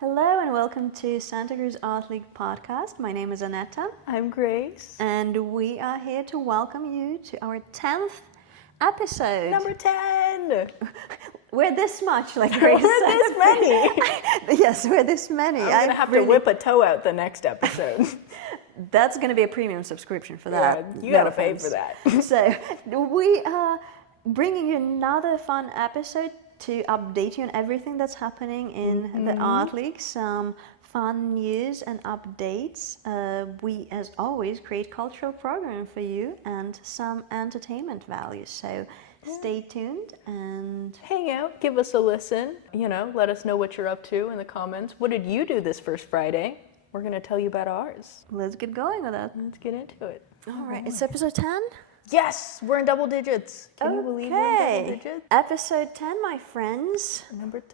Hello and welcome to Santa Cruz Art League podcast. My name is Anetta. I'm Grace. And we are here to welcome you to our 10th episode. Number 10! We're this much, like Grace We're said. this many! Yes, we're this many. I'm going to have to whip a toe out the next episode. That's going to be a premium subscription for that. Yeah, you got to pay for that. So we are bringing you another fun episode to update you on everything that's happening in the Art League, some fun news and updates. We, as always, create cultural programming for you and some entertainment value. So stay tuned and hang out, give us a listen, let us know what you're up to in the comments. What did you do this first Friday? We're going to tell you about ours. Let's get going with that. Let's get into it. All right, it's episode 10. Yes, we're in double digits. Can you believe we're in double digits? Episode 10, my friends.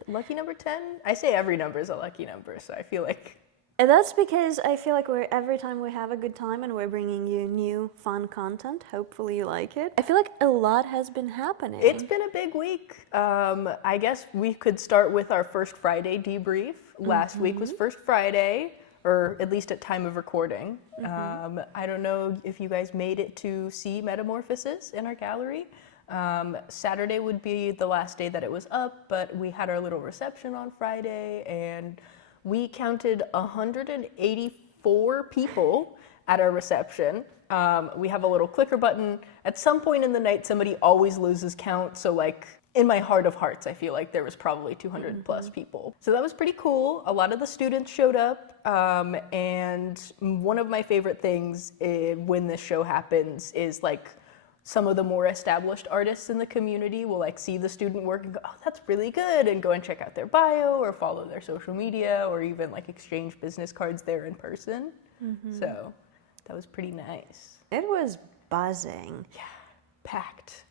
Lucky number 10? I say every number is a lucky number, so I feel like... And that's because I feel like every time we have a good time and we're bringing you new fun content. Hopefully you like it. I feel like a lot has been happening. It's been a big week. I guess we could start with our first Friday debrief. Last week was First Friday, or at least at time of recording. I don't know if you guys made it to see Metamorphosis in our gallery. Saturday would be the last day that it was up, but we had our little reception on Friday, and we counted 184 people at our reception. We have a little clicker button. At some point in the night, somebody always loses count, so in my heart of hearts, I feel like there was probably 200 plus people. So that was pretty cool. A lot of the students showed up. And one of my favorite things when this show happens is some of the more established artists in the community will see the student work and go, oh, that's really good, and go and check out their bio or follow their social media or even exchange business cards there in person. So that was pretty nice. It was buzzing. Yeah, packed.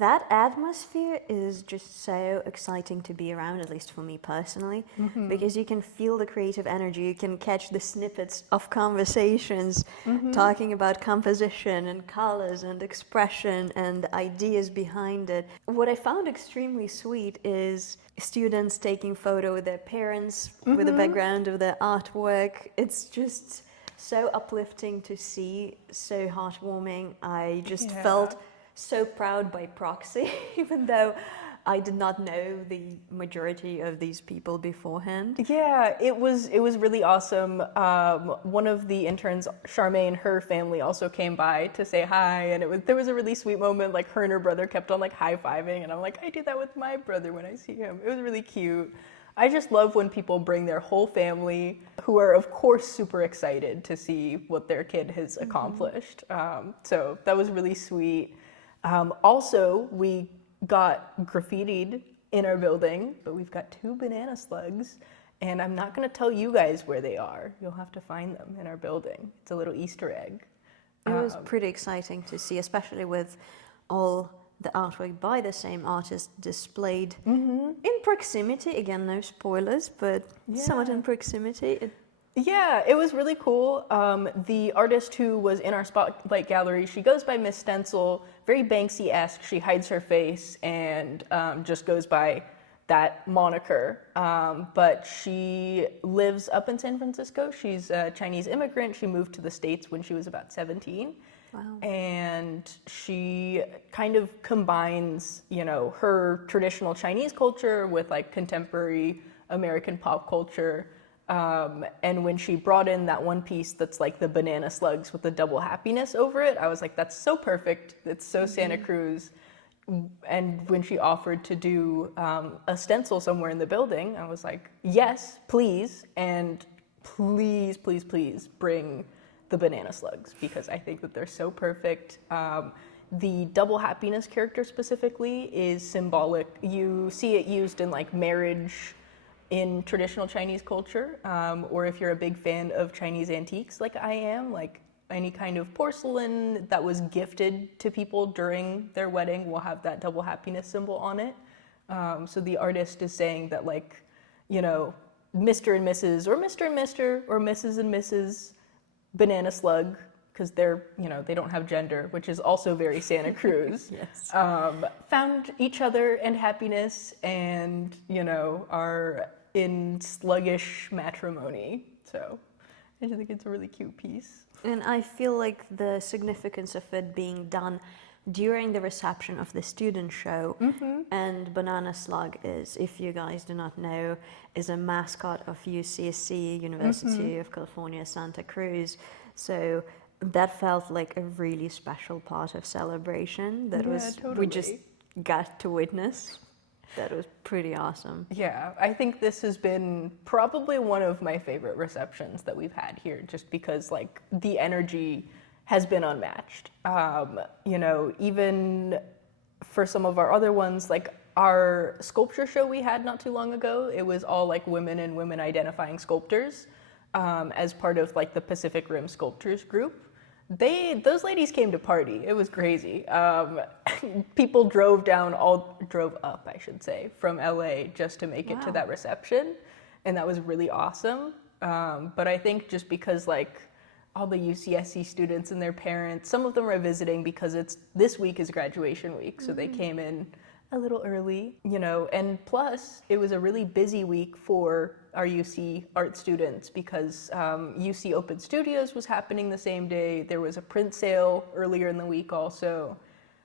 That atmosphere is just so exciting to be around, at least for me personally, because you can feel the creative energy, you can catch the snippets of conversations talking about composition and colors and expression and ideas behind it. What I found extremely sweet is students taking photo with their parents with the background of their artwork. It's just so uplifting to see, so heartwarming. I just felt so proud by proxy, even though I did not know the majority of these people beforehand. Yeah, it was really awesome. One of the interns, Charmaine, her family also came by to say hi, and there was a really sweet moment. Her and her brother kept on high-fiving, and I'm like, I do that with my brother when I see him. It was really cute. I just love when people bring their whole family, who are of course super excited to see what their kid has accomplished. So that was really sweet. Also, we got graffitied in our building, but we've got 2 banana slugs, and I'm not going to tell you guys where they are. You'll have to find them in our building. It's a little Easter egg. It was pretty exciting to see, especially with all the artwork by the same artist displayed in proximity. Again, no spoilers, but somewhat in proximity. Yeah, it was really cool. The artist who was in our spotlight gallery, she goes by Miss Stencil, very Banksy-esque. She hides her face and just goes by that moniker. But she lives up in San Francisco. She's a Chinese immigrant. She moved to the States when she was about 17. Wow. And she kind of combines, her traditional Chinese culture with contemporary American pop culture. And when she brought in that one piece that's the banana slugs with the double happiness over it, I was like, that's so perfect. It's so Santa Cruz. And when she offered to do a stencil somewhere in the building, I was like, yes, please. And please, please, please bring the banana slugs, because I think that they're so perfect. The double happiness character specifically is symbolic. You see it used in marriage in traditional Chinese culture, or if you're a big fan of Chinese antiques like I am, any kind of porcelain that was gifted to people during their wedding will have that double happiness symbol on it. So the artist is saying that Mr. and Mrs. or Mr. and Mr. or Mrs. and Mrs. Banana Slug, because they don't have gender, which is also very Santa Cruz. Yes. Found each other and happiness, and are in sluggish matrimony. So I just think it's a really cute piece. And I feel like the significance of it being done during the reception of the student show. And Banana Slug is, if you guys do not know, is a mascot of UCSC, University of California, Santa Cruz. So that felt like a really special part of celebration that we just got to witness. That was pretty awesome. Yeah, I think this has been probably one of my favorite receptions that we've had here, just because like the energy has been unmatched. You know, even for some of our other ones, like our sculpture show we had not too long ago, it was all like women and women identifying sculptors as part of like the Pacific Rim Sculptors group. Those ladies came to party. It was crazy. People drove up, I should say, from LA just to make it to that reception, and that was really awesome. But I think just because like all the UCSC students and their parents, some of them are visiting because this week is graduation week, so they came in a little early, you know, and plus it was a really busy week for our UC art students because UC Open Studios was happening the same day. There was a print sale earlier in the week also.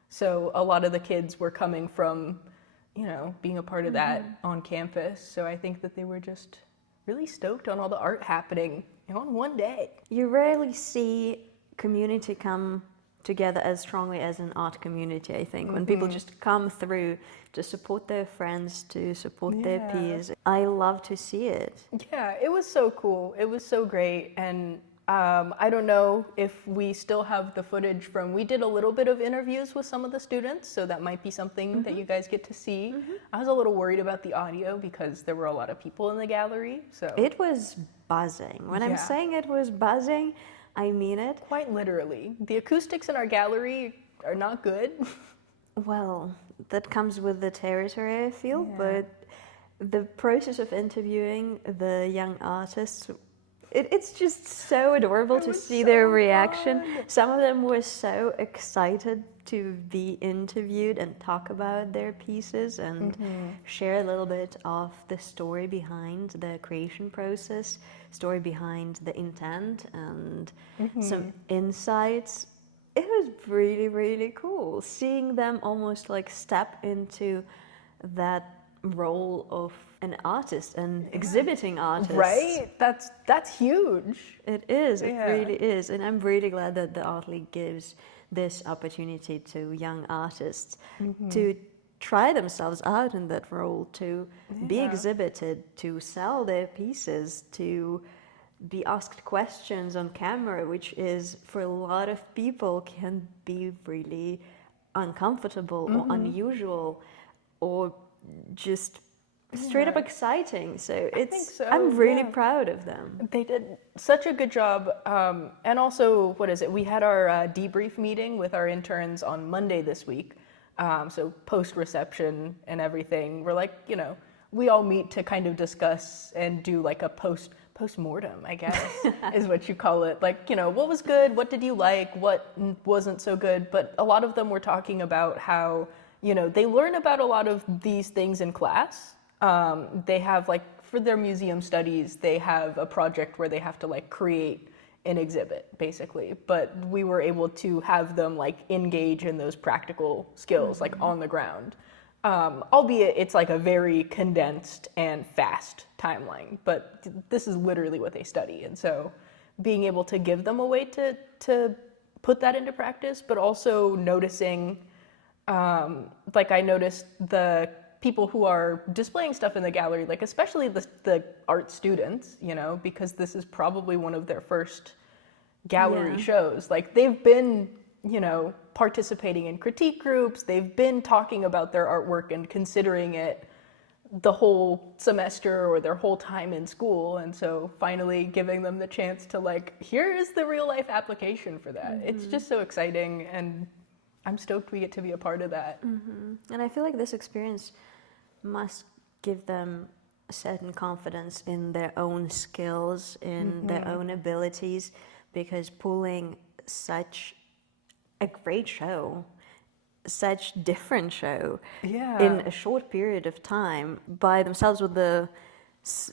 So a lot of the kids were coming from, you know, being a part of that on campus. So I think that they were just really stoked on all the art happening on one day. You rarely see community come together as strongly as an art community, I think, when people just come through to support their friends, to support their peers. I love to see it. Yeah, it was so cool. It was so great. And I don't know if we still have the footage from, we did a little bit of interviews with some of the students, so that might be something that you guys get to see. I was a little worried about the audio because there were a lot of people in the gallery. So it was buzzing. When I'm saying it was buzzing, I mean it. Quite literally. The acoustics in our gallery are not good. Well, that comes with the territory, I feel, but the process of interviewing the young artists, it's just so adorable to see their reaction. Fun. Some of them were so excited to be interviewed and talk about their pieces and share a little bit of the story behind the creation process, story behind the intent, and some insights. It was really, really cool seeing them almost like step into that role of an artist and exhibiting artists. Right? That's huge. It is. It really is. And I'm really glad that the Art League gives this opportunity to young artists to try themselves out in that role, to be exhibited, to sell their pieces, to be asked questions on camera, which is for a lot of people can be really uncomfortable or unusual or just straight up exciting. So I'm really proud of them. They did such a good job. And also, we had our debrief meeting with our interns on Monday this week. So post-reception and everything, we're like, you know, we all meet to kind of discuss and do like a post-mortem, I guess, is what you call it. Like, you know, what was good? What did you like? What wasn't so good? But a lot of them were talking about how, you know, they learn about a lot of these things in class. They have like, for their museum studies, they have a project where they have to like create an exhibit, basically. But we were able to have them like engage in those practical skills, like on the ground. Albeit it's like a very condensed and fast timeline, but this is literally what they study. And so being able to give them a way to put that into practice, but also noticing, like I noticed the people who are displaying stuff in the gallery, like especially the art students, you know, because this is probably one of their first gallery shows. Like they've been, you know, participating in critique groups, they've been talking about their artwork and considering it the whole semester or their whole time in school. And so finally giving them the chance to like, here is the real life application for that. It's just so exciting, and I'm stoked we get to be a part of that. And I feel like this experience must give them a certain confidence in their own skills, in their own abilities, because pulling such a great show, such different show in a short period of time by themselves with the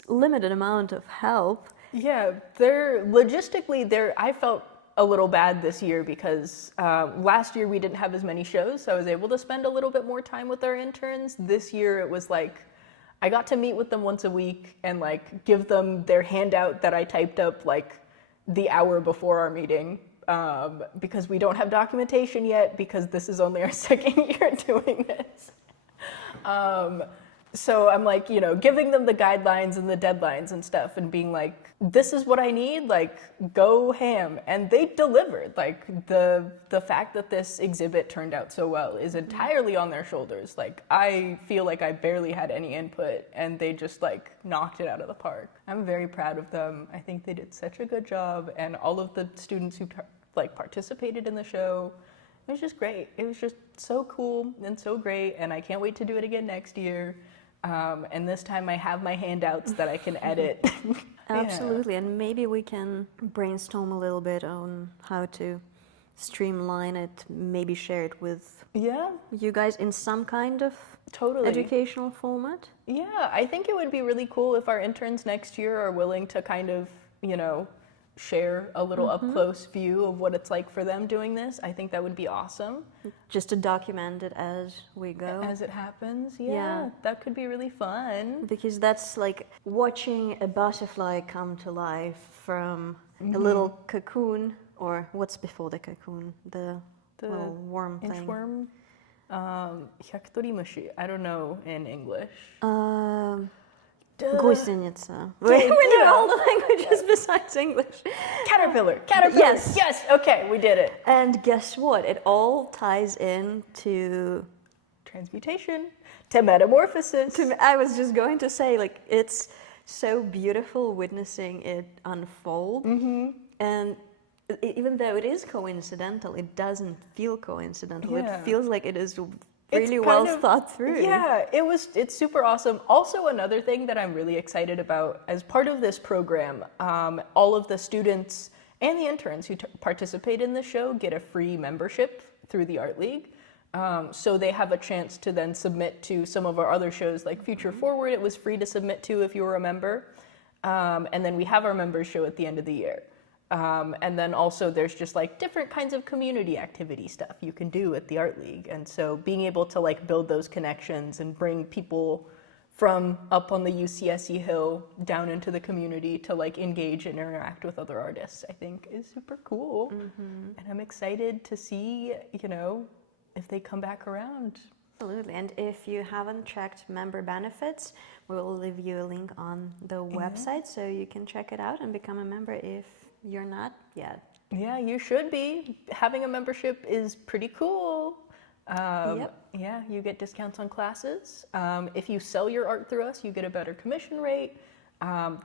limited amount of help. Yeah, I felt a little bad this year because last year we didn't have as many shows, so I was able to spend a little bit more time with our interns. This year it was like, I got to meet with them once a week and like give them their handout that I typed up like the hour before our meeting, because we don't have documentation yet because this is only our second year doing this. So I'm like, giving them the guidelines and the deadlines and stuff and being like, this is what I need, like, go ham. And they delivered. Like, the fact that this exhibit turned out so well is entirely on their shoulders. Like, I feel like I barely had any input and they just like knocked it out of the park. I'm very proud of them. I think they did such a good job, and all of the students who like participated in the show, it was just great. It was just so cool and so great, and I can't wait to do it again next year. And this time I have my handouts that I can edit. Absolutely, and maybe we can brainstorm a little bit on how to streamline it, maybe share it with you guys in some kind of educational format. Yeah, I think it would be really cool if our interns next year are willing to kind of, share a little up-close view of what it's like for them doing this. I think that would be awesome. Just to document it as we go. As it happens, yeah. That could be really fun. Because that's like watching a butterfly come to life from a little cocoon, or what's before the cocoon? The little worm thing. Inchworm? Hyakutorimushi. I don't know in English. Гусеница. We know all the languages besides English. Caterpillar. Yes. Okay, we did it. And guess what? It all ties in to transmutation, to metamorphosis. I was just going to say, like, it's so beautiful witnessing it unfold. And even though it is coincidental, it doesn't feel coincidental. It feels like it is really well thought through. Yeah, it's super awesome. Also, another thing that I'm really excited about, as part of this program, all of the students and the interns who participate in the show get a free membership through the Art League. So they have a chance to then submit to some of our other shows, like Future Forward. It was free to submit to if you were a member. And then we have our members show at the end of the year. And then also there's just like different kinds of community activity stuff you can do at the Art League. And so being able to like build those connections and bring people from up on the UCSC Hill down into the community to like engage and interact with other artists, I think is super cool. And I'm excited to see, if they come back around. Absolutely. And if you haven't checked member benefits, we will leave you a link on the website so you can check it out and become a member if you're not yet. Yeah, you should be. Having a membership is pretty cool. Yeah, you get discounts on classes. If you sell your art through us, you get a better commission rate.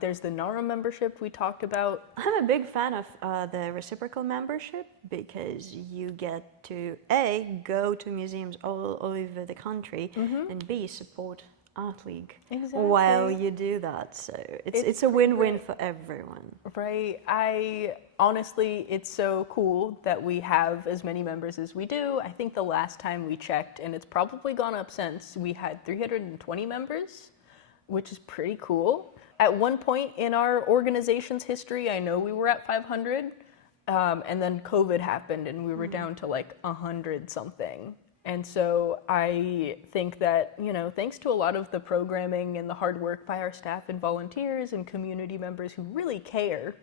There's the NARA membership we talked about. I'm a big fan of the reciprocal membership because you get to A, go to museums all over the country, and B, support Art League while you do that. So it's a win-win for everyone. Right. Honestly, it's so cool that we have as many members as we do. I think the last time we checked, and it's probably gone up since, we had 320 members, which is pretty cool. At one point in our organization's history, I know we were at 500, and then COVID happened and we were down to like 100 something. And so I think that, thanks to a lot of the programming and the hard work by our staff and volunteers and community members who really care,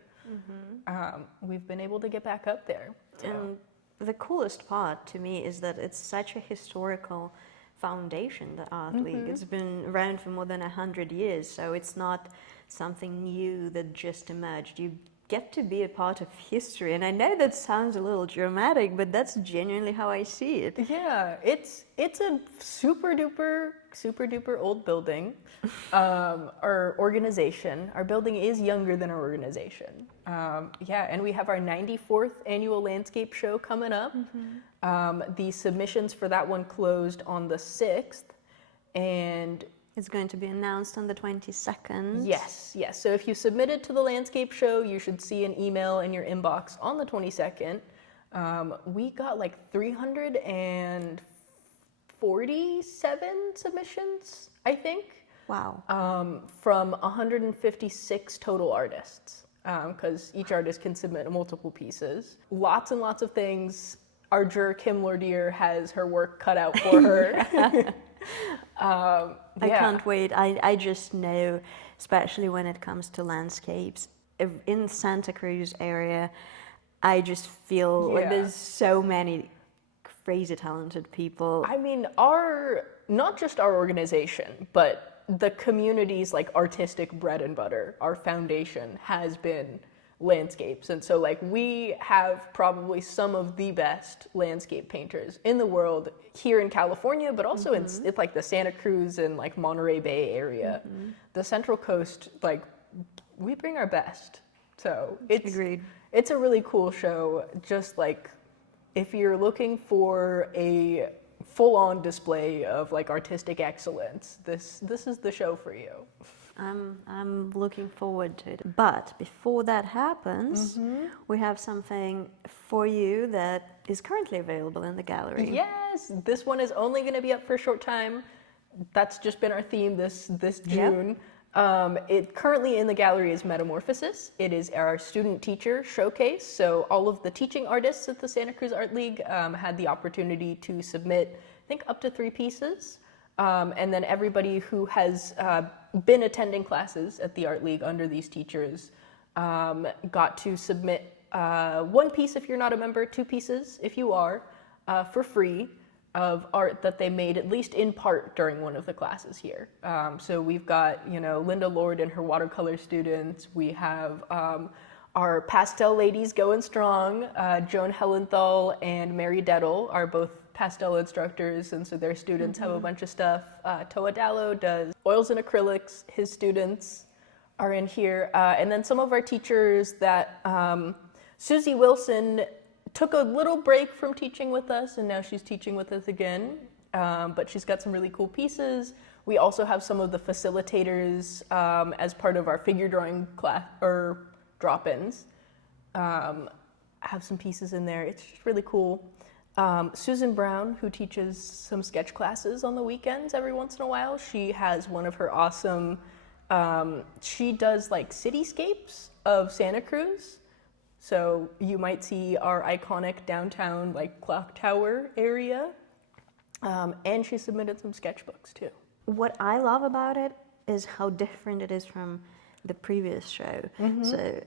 we've been able to get back up there. So. And the coolest part to me is that it's such a historical foundation, the Art League. It's been around for more than 100 years, so it's not something new that just emerged. You get to be a part of history, and I know that sounds a little dramatic, but that's genuinely how I see it. Yeah, it's a super duper old building. Our organization, our building is younger than our organization. And we have our 94th annual landscape show coming up. The submissions for that one closed on the 6th, and it's going to be announced on the 22nd. Yes. So if you submitted to the landscape show, you should see an email in your inbox on the 22nd. We got like 347 submissions, I think. Wow. from 156 total artists, because each artist can submit multiple pieces. Lots and lots of things. Our juror, Kim Lordier, has her work cut out for her. I can't wait. I just know, especially when it comes to landscapes, in Santa Cruz area, I just feel like there's so many crazy talented people. I mean, not just our organization, but the community's like artistic bread and butter, our foundation has been landscapes. And so like we have probably some of the best landscape painters in the world here in California, but also in like the Santa Cruz and like Monterey Bay area. The Central Coast, like we bring our best. So it's a really cool show. Just like if you're looking for a full-on display of like artistic excellence, this is the show for you. I'm looking forward to it. But before that happens, we have something for you that is currently available in the gallery. Yes, this one is only going to be up for a short time. That's just been our theme this June. It currently in the gallery is Metamorphosis. It is our student-teacher showcase. So all of the teaching artists at the Santa Cruz Art League had the opportunity to submit, I think, up to 3 pieces. And then everybody who has been attending classes at the Art League under these teachers got to submit 1 piece if you're not a member, 2 pieces if you are, for free, of art that they made at least in part during one of the classes here. So we've got, Linda Lord and her watercolor students. We have our pastel ladies going strong. Joan Hellenthal and Mary Dettel are both pastel instructors, and so their students have a bunch of stuff. Toa Dallo does oils and acrylics. His students are in here. And then some of our teachers that Susie Wilson took a little break from teaching with us, and now she's teaching with us again. But she's got some really cool pieces. We also have some of the facilitators as part of our figure drawing class or drop-ins. Have some pieces in there. It's just really cool. Susan Brown, who teaches some sketch classes on the weekends every once in a while, she has one of her awesome, she does like cityscapes of Santa Cruz. So you might see our iconic downtown like clock tower area. And she submitted some sketchbooks too. What I love about it is how different it is from the previous show. So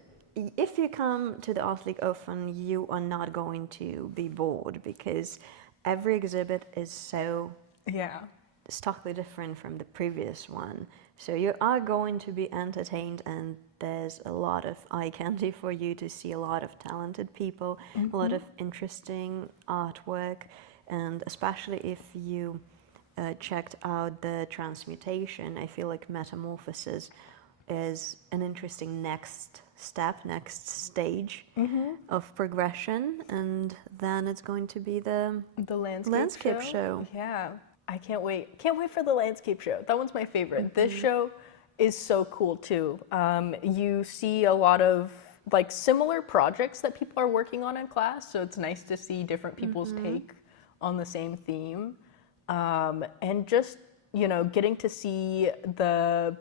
if you come to the Art League often, you are not going to be bored because every exhibit is so starkly different from the previous one. So you are going to be entertained, and there's a lot of eye candy for you to see a lot of talented people, a lot of interesting artwork, and especially if you checked out the Transmutation, I feel like Metamorphosis is an interesting next step, next stage of progression, and then it's going to be the landscape show. Yeah, I can't wait. Can't wait for the landscape show. That one's my favorite. This show is so cool too. You see a lot of like similar projects that people are working on in class, so it's nice to see different people's take on the same theme, and just getting to see the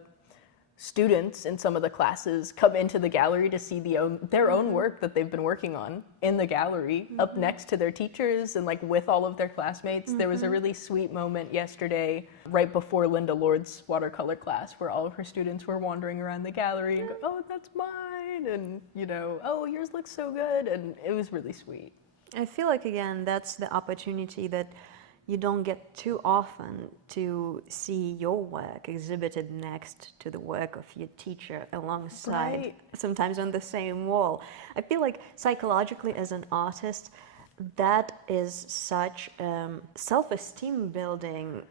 students in some of the classes come into the gallery to see their own work that they've been working on in the gallery up next to their teachers and like with all of their classmates. There was a really sweet moment yesterday right before Linda Lord's watercolor class where all of her students were wandering around the gallery and go, oh, that's mine, and oh, yours looks so good, and it was really sweet. I feel like, again, that's the opportunity that you don't get too often to see your work exhibited next to the work of your teacher alongside, sometimes on the same wall. I feel like psychologically as an artist, that is such self-esteem building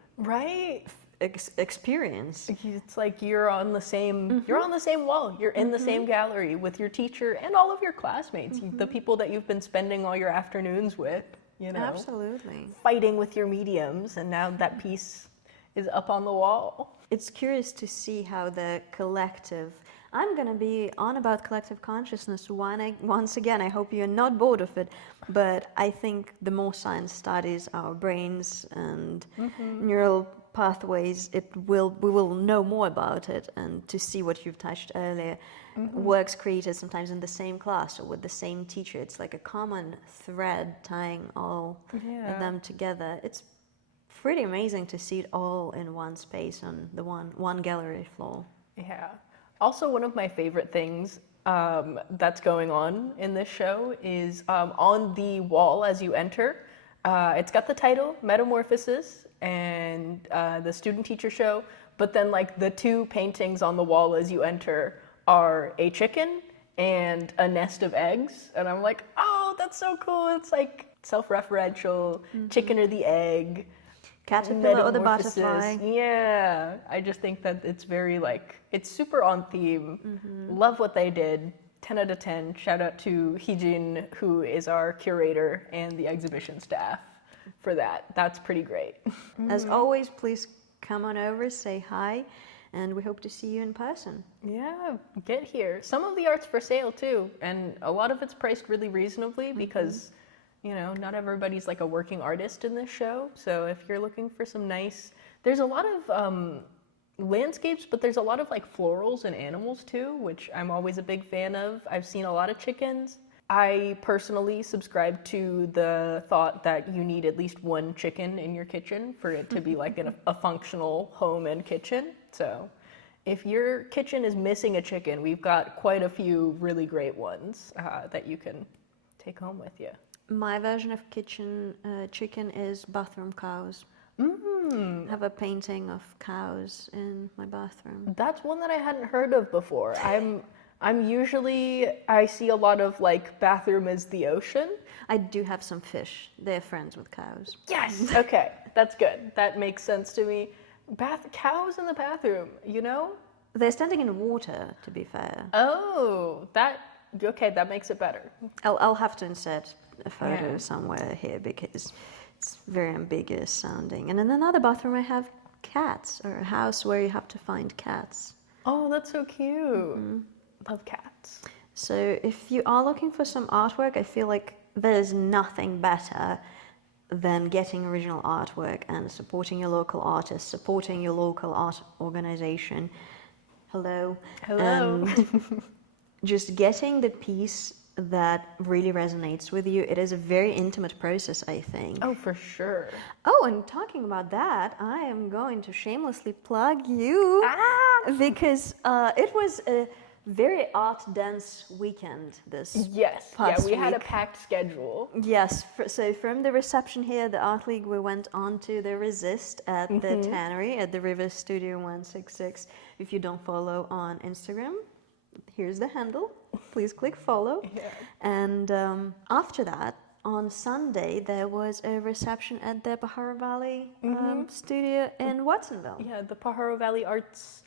experience. It's like you're on the same wall. You're in the same gallery with your teacher and all of your classmates, the people that you've been spending all your afternoons with. Absolutely. Fighting with your mediums, and now that piece is up on the wall. It's curious to see how the collective, I'm going to be on about collective consciousness once again. I hope you're not bored of it, but I think the more science studies our brains and neural pathways, we will know more about it, and to see what you've touched earlier, works created sometimes in the same class or with the same teacher. It's like a common thread tying all of them together. It's pretty amazing to see it all in one space on the one gallery floor. Yeah. Also, one of my favorite things that's going on in this show is on the wall as you enter. It's got the title Metamorphosis and the student teacher show, but then like the two paintings on the wall as you enter are a chicken and a nest of eggs, and I'm like, oh, that's so cool. It's like self-referential, chicken or the egg, Caterpillar or the butterfly. Yeah, I just think that it's very like, it's super on theme. Love what they did. 10 out of 10. Shout out to Heejin, who is our curator, and the exhibition staff for that. That's pretty great. As always, please come on over, say hi, and we hope to see you in person. Yeah, get here. Some of the art's for sale too, and a lot of it's priced really reasonably because, you know, not everybody's like a working artist in this show. So if you're looking for some nice, there's a lot of landscapes, but there's a lot of like florals and animals too, which I'm always a big fan of. I've seen a lot of chickens. I personally subscribe to the thought that you need at least one chicken in your kitchen for it to be like a functional home and kitchen. So if your kitchen is missing a chicken, we've got quite a few really great ones that you can take home with you. My version of chicken is bathroom cows. I have a painting of cows in my bathroom. That's one that I hadn't heard of before. I'm usually, I see a lot of like bathroom is the ocean. I do have some fish. They're friends with cows. Yes. Okay, that's good. That makes sense to me. Cows in the bathroom, you know? They're standing in water, to be fair. Oh, okay, that makes it better. I'll have to insert a photo somewhere here because it's very ambiguous sounding. And in another bathroom I have cats, or a house where you have to find cats. Oh, that's so cute. Love cats. So if you are looking for some artwork, I feel like there's nothing better than getting original artwork and supporting your local artists, supporting your local art organization. Hello. And just getting the piece that really resonates with you. It is a very intimate process, I think. Oh, for sure. Oh, and talking about that, I am going to shamelessly plug you because it was a very art-dense weekend this past we week. had a packed schedule. Yes, so from the reception here, the Art League, we went on to the Resist at the Tannery at the River Studio 166. If you don't follow on Instagram, here's the handle. Please click follow. Yeah. And after that, on Sunday, there was a reception at the Pajaro Valley studio in Watsonville. Yeah, the Pajaro Valley Arts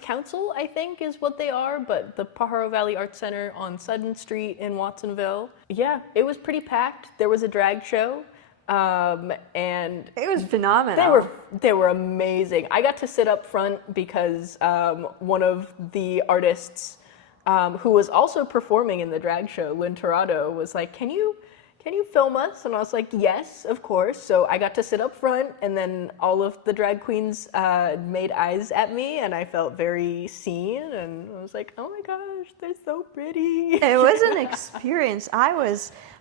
Council, I think, is what they are, but the Pajaro Valley Arts Center on Sudden Street in Watsonville. Yeah, it was pretty packed. There was a drag show, and it was phenomenal. They were amazing. I got to sit up front because one of the artists who was also performing in the drag show, Lynn Torado, was like, can you film us? And I was like, yes, of course. So I got to sit up front, and then all of the drag queens made eyes at me, and I felt very seen, and I was like, oh my gosh, they're so pretty. It was an experience.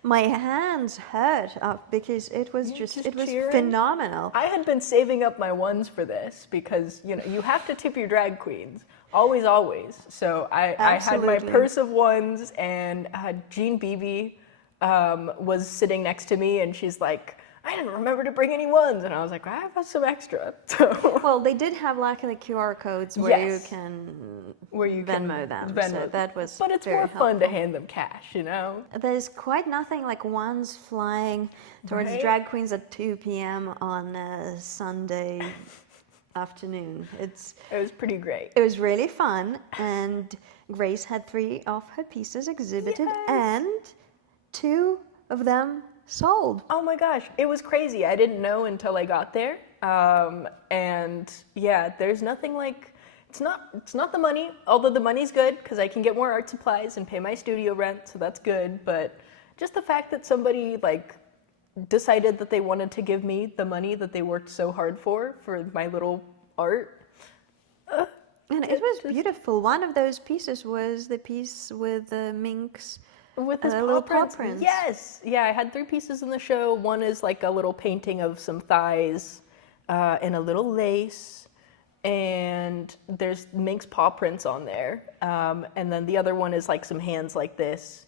My hands hurt because it was cheering. Phenomenal. I had been saving up my ones for this because, you know, you have to tip your drag queens. Always, always. So I had my purse of ones, and I had Jean Beebe was sitting next to me, and she's like, I didn't remember to bring any ones, and I was like, I have some extra. So well, they did have luckily QR codes where you can Venmo them. Venmo. So that was but it's very more helpful. fun to hand them cash, you know. There's quite nothing like ones flying towards drag queens at 2 p.m. on a Sunday afternoon. It was pretty great. It was really fun, and Grace had 3 of her pieces exhibited, and 2 of them sold. Oh my gosh, it was crazy. I didn't know until I got there. And yeah, there's nothing like, it's not the money, although the money's good because I can get more art supplies and pay my studio rent, so that's good. But just the fact that somebody like decided that they wanted to give me the money that they worked so hard for my little art. And it was beautiful. One of those pieces was the piece with the minks. With his little paw paw prints. prints. Yes. Yeah, I had 3 pieces in the show. One is like a little painting of some thighs and a little lace. And there's mink's paw prints on there. And then the other one is like some hands like this.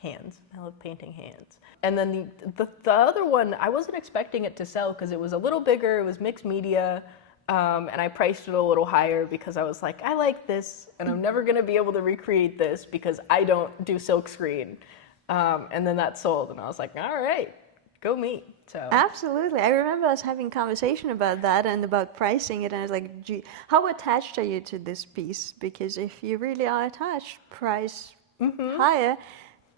Hands. I love painting hands. And then the other one, I wasn't expecting it to sell because it was a little bigger. It was mixed media. And I priced it a little higher because I was like, I like this, and I'm never going to be able to recreate this because I don't do silk screen. And then that sold, and I was like, all right, go me. So Absolutely. I remember us having conversation about that and about pricing it, and I was like, gee, how attached are you to this piece? Because if you really are attached, price higher.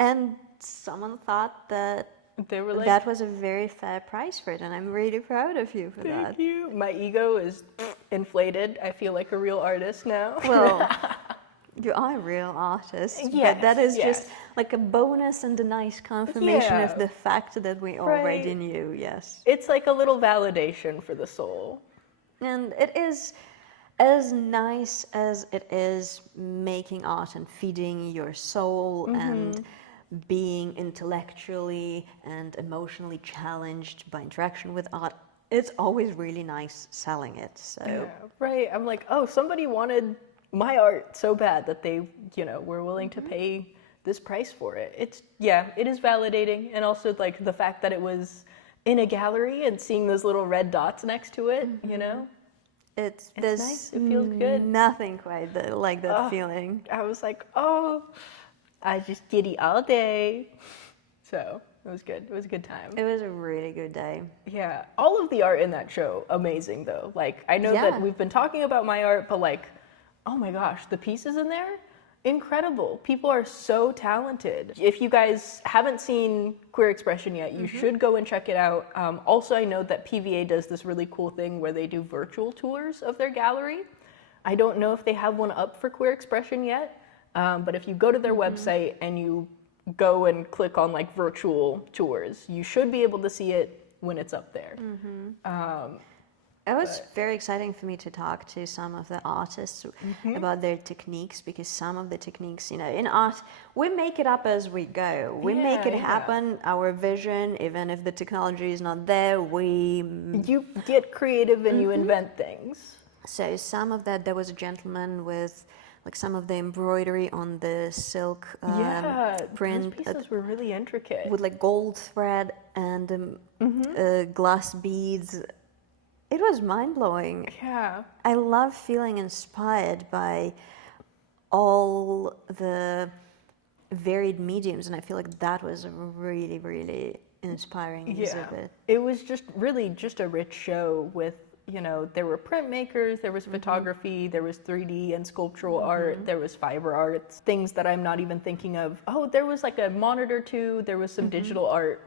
And someone thought that they were like, that was a very fair price for it, and I'm really proud of you for that. thank you. My ego is inflated. I feel like a real artist now. Well, you are a real artist, Yes, but that is yes. just like a bonus and a nice confirmation Yeah. of the fact that we already knew, yes. It's like a little validation for the soul. And it is as nice as it is making art and feeding your soul and being intellectually and emotionally challenged by interaction with art. It's always really nice selling it. So Yeah, right. I'm like, oh, somebody wanted my art so bad that they, were willing to pay this price for it. It is validating. And also like the fact that it was in a gallery and seeing those little red dots next to it, it's It's nice. It feels good. Nothing quite like that feeling. I was like, oh, I just giddy all day. So it was good. It was a good time. It was a really good day. Yeah. All of the art in that show, amazing though. Like, I know Yeah. that we've been talking about my art, but like, oh my gosh, the pieces in there, incredible. People are so talented. If you guys haven't seen Queer Expression yet, you should go and check it out. Also, I know that PVA does this really cool thing where they do virtual tours of their gallery. I don't know if they have one up for Queer Expression yet, but if you go to their website and you go and click on like virtual tours, you should be able to see it when it's up there. It was very exciting for me to talk to some of the artists about their techniques, because some of the techniques, in art, we make it up as we go. We make it happen, our vision, even if the technology is not there, You get creative and you invent things. So some of that, there was a gentleman with like some of the embroidery on the silk print. Those pieces were really intricate. With like gold thread and glass beads. It was mind-blowing. Yeah. I love feeling inspired by all the varied mediums, and I feel like that was a really, really inspiring exhibit. It was just a rich show with, there were printmakers, there was photography, there was 3D and sculptural art, there was fiber arts, things that I'm not even thinking of. Oh, there was like a monitor too, there was some digital art.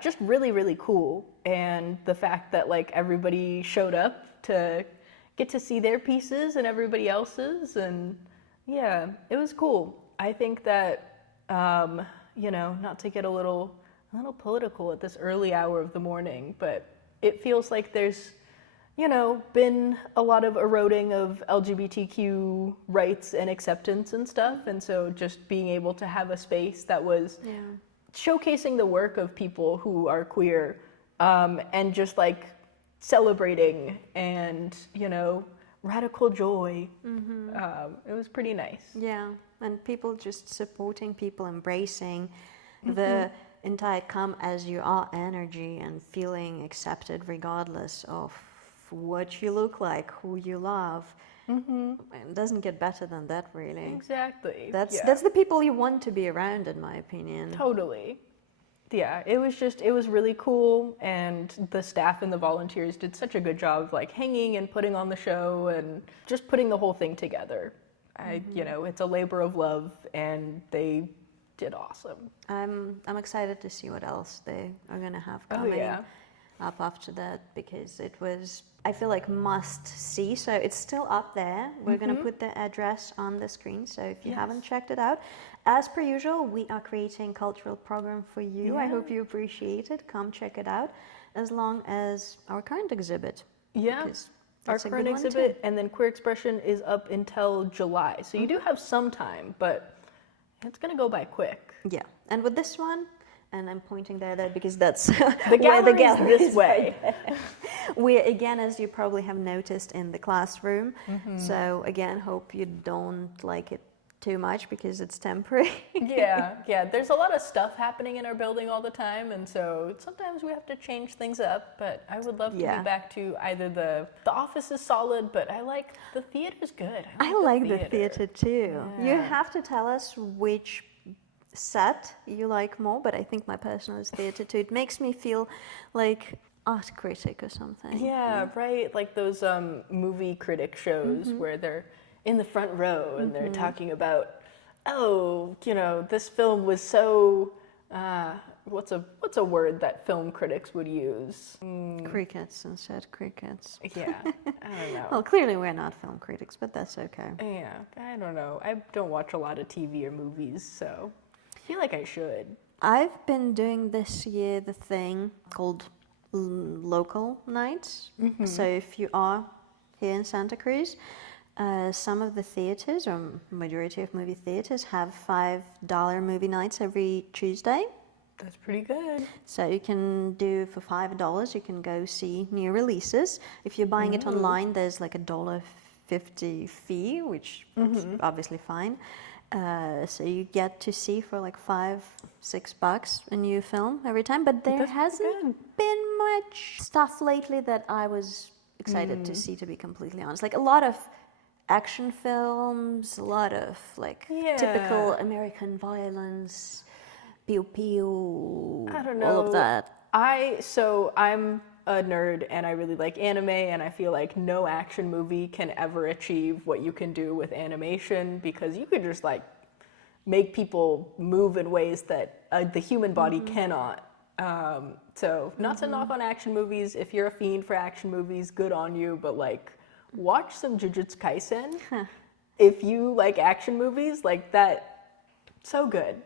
Just really, really cool. And the fact that like everybody showed up to get to see their pieces and everybody else's, and it was cool. I think that, not to get a little political at this early hour of the morning, but it feels like there's, been a lot of eroding of LGBTQ rights and acceptance and stuff. And so just being able to have a space that was showcasing the work of people who are queer, and just like celebrating and, radical joy. It was pretty nice. Yeah, and people just supporting people, embracing the entire come as you are energy and feeling accepted regardless of what you look like, who you love. It doesn't get better than that, really. Exactly. That's the people you want to be around, in my opinion. Totally. Yeah, it was really cool, and the staff and the volunteers did such a good job of like hanging and putting on the show and just putting the whole thing together. It's a labor of love, and they did awesome. I'm excited to see what else they are gonna have coming. Oh yeah. up after that because it was, I feel like, must see. So it's still up there. We're going to put the address on the screen. So if you haven't checked it out, as per usual, we are creating cultural program for you. I hope you appreciate it. Come check it out, as long as our current exhibit. Yeah. Our current exhibit, and then Queer Expression is up until July. So you do have some time, but it's going to go by quick. Yeah. And with this one, and I'm pointing there because that's the gallery is this way. We're, again, as you probably have noticed, in the classroom. So again, hope you don't like it too much because it's temporary. yeah. There's a lot of stuff happening in our building all the time, and so sometimes we have to change things up. But I would love to be back to either the office is solid, but I like the theater's good. I like the theater too. Yeah. You have to tell us which set you like more, but I think my personal is theater too. It makes me feel like art critic or something. Yeah, right. Like those movie critic shows where they're in the front row and they're talking about, this film was so, what's a word that film critics would use? Crickets instead, crickets. Yeah, I don't know. Well, clearly we're not film critics, but that's okay. Yeah, I don't know. I don't watch a lot of TV or movies, so I feel like I should. I've been doing this year the thing called local nights. So if you are here in Santa Cruz, some of the theaters, or majority of movie theaters, have $5 movie nights every Tuesday. That's pretty good. So you can do, for $5, you can go see new releases. If you're buying it online, there's like $1.50 fee, which is obviously fine. So you get to see for like $5-6 a new film every time. But there hasn't been much stuff lately that I was excited to see, to be completely honest. Like a lot of action films, a lot of like typical American violence, pew pew, I don't know. all of that. I'm a nerd and I really like anime, and I feel like no action movie can ever achieve what you can do with animation, because you could just like make people move in ways that the human body cannot. So not to knock on action movies. If you're a fiend for action movies, good on you, but like watch some Jujutsu Kaisen. If you like action movies, like that, so good.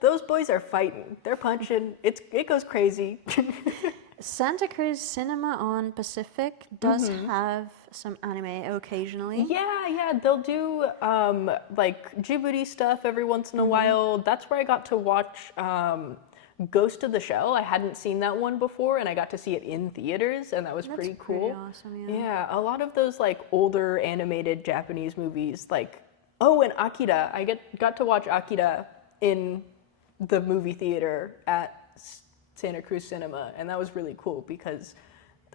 Those boys are fighting. They're punching. It goes crazy. Santa Cruz Cinema on Pacific does have some anime occasionally. Yeah, they'll do like Djibouti stuff every once in a while. That's where I got to watch Ghost of the Shell. I hadn't seen that one before, and I got to see it in theaters, and that was pretty cool. Pretty awesome, yeah. Yeah, a lot of those like older animated Japanese movies, like and Akira. I got to watch Akira in the movie theater at Santa Cruz Cinema, and that was really cool because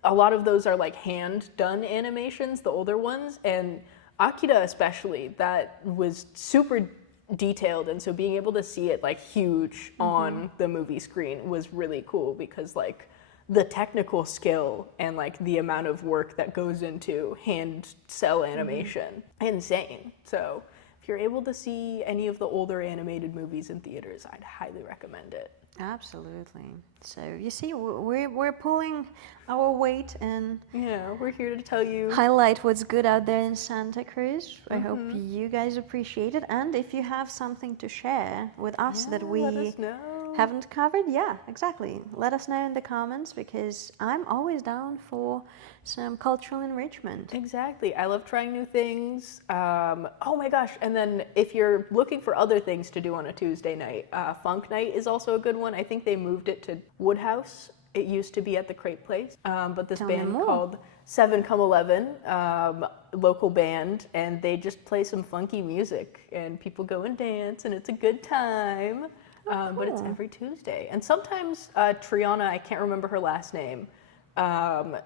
a lot of those are like hand done animations, the older ones, and Akira especially, that was super detailed, and so being able to see it like huge on the movie screen was really cool, because like the technical skill and like the amount of work that goes into hand cell animation, insane. So if you're able to see any of the older animated movies in theaters, I'd highly recommend it. Absolutely. So you see, we're pulling our weight and we're here to tell you, highlight what's good out there in Santa Cruz. I hope you guys appreciate it, and if you have something to share with us that we let us know. Haven't covered, exactly. Let us know in the comments, because I'm always down for some cultural enrichment. Exactly. I love trying new things. Oh my gosh. And then if you're looking for other things to do on a Tuesday night, Funk Night is also a good one. I think they moved it to Woodhouse. It used to be at the Crate Place. But this band called 7 Come 11, local band, and they just play some funky music, and people go and dance, and it's a good time. Cool. But it's every Tuesday. And sometimes Triana, I can't remember her last name,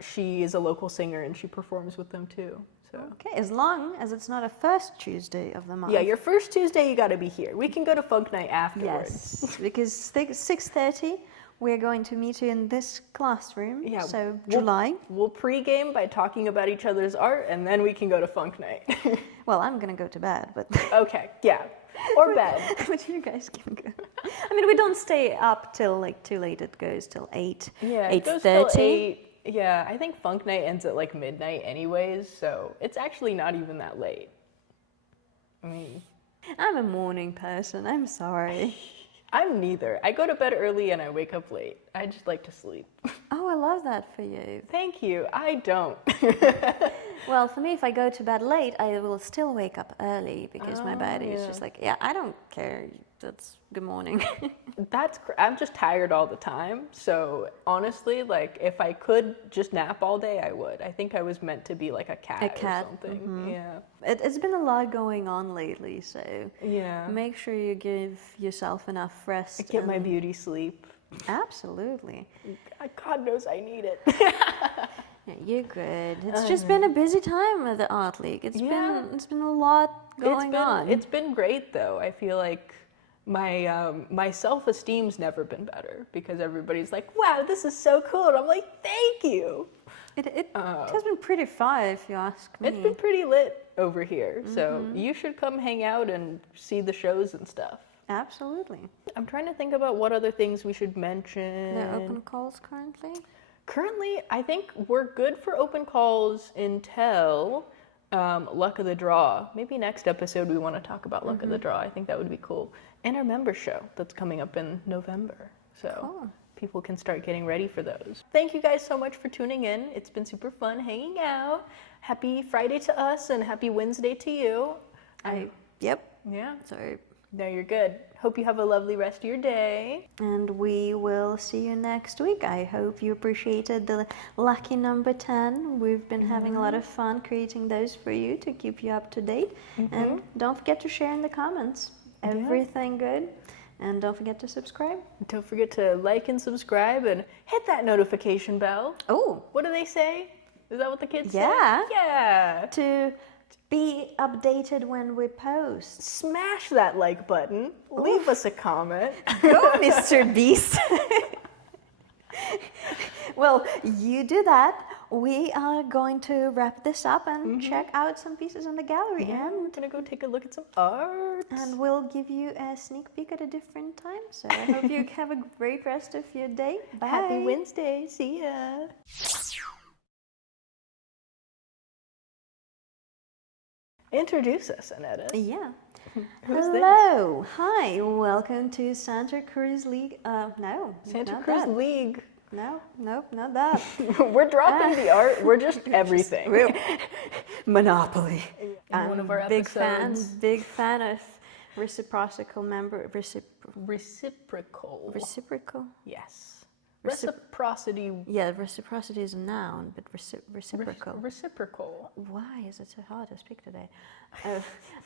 she is a local singer, and she performs with them too. So. Okay, as long as it's not a first Tuesday of the month. Yeah, your first Tuesday, you got to be here. We can go to Funk Night afterwards. Yes, because 6:30, we're going to meet you in this classroom. Yeah, so July. We'll pregame by talking about each other's art, and then we can go to Funk Night. Well, I'm going to go to bed, but... Okay, yeah. Or bed. But you guys can go. I mean, we don't stay up till like too late. It goes till 8, Yeah, it goes till 8:30. 8. Yeah, I think funk night ends at like midnight anyways, so it's actually not even that late. I mean, I'm a morning person. I'm sorry. I'm neither. I go to bed early and I wake up late. I just like to sleep. Oh, I love that for you. Thank you. I don't. Well, for me, if I go to bed late, I will still wake up early because my body is just like, yeah, I don't care. That's good morning. I'm just tired all the time. So honestly, like if I could just nap all day, I would. I think I was meant to be like a cat, or something. Yeah. It's been a lot going on lately, so Yeah. make sure you give yourself enough rest. Get my beauty sleep. Absolutely. God knows I need it. Yeah, you're good. It's just been a busy time at the Art League. It's been a lot going on. It's been great though. I feel like my self-esteem's never been better because everybody's like, "Wow, this is so cool," and I'm like, "Thank you." It has been pretty fun, if you ask me. It's been pretty lit over here, so you should come hang out and see the shows and stuff. Absolutely. I'm trying to think about what other things we should mention. No open calls currently? Currently, I think we're good for open calls until Luck of the Draw. Maybe next episode we want to talk about Luck of the Draw. I think that would be cool. And our member show that's coming up in November. So people can start getting ready for those. Thank you guys so much for tuning in. It's been super fun hanging out. Happy Friday to us and happy Wednesday to you. Yep. Yeah. So, No, you're good. Hope you have a lovely rest of your day. and we will see you next week. I hope you appreciated the lucky number 10. We've been having a lot of fun creating those for you to keep you up to date. And don't forget to share in the comments. Everything good. And don't forget to subscribe. Don't forget to like and subscribe and hit that notification bell. Oh, What do they say? Is that what the kids say? Yeah. Yeah. to be updated when we post. Smash that like button. Leave us a comment. Go, Mr. Beast. Well, you do that. We are going to wrap this up and check out some pieces in the gallery. And we're gonna go take a look at some art. And we'll give you a sneak peek at a different time. So I hope you have a great rest of your day. Bye. Happy Wednesday. See ya. Introduce us, Annetta. Yeah. Who's Hello. Hi. Welcome to Santa Cruz League. No. Santa not Cruz that. League. No, nope, not that. We're dropping the art. We're just everything. Monopoly. In one of our Big episodes. big fan of reciprocal member. Reciprocal. Reciprocal? Yes. Reciprocity. Yeah, reciprocity is a noun, but reciprocal. Reciprocal. Why is it so hard to speak today?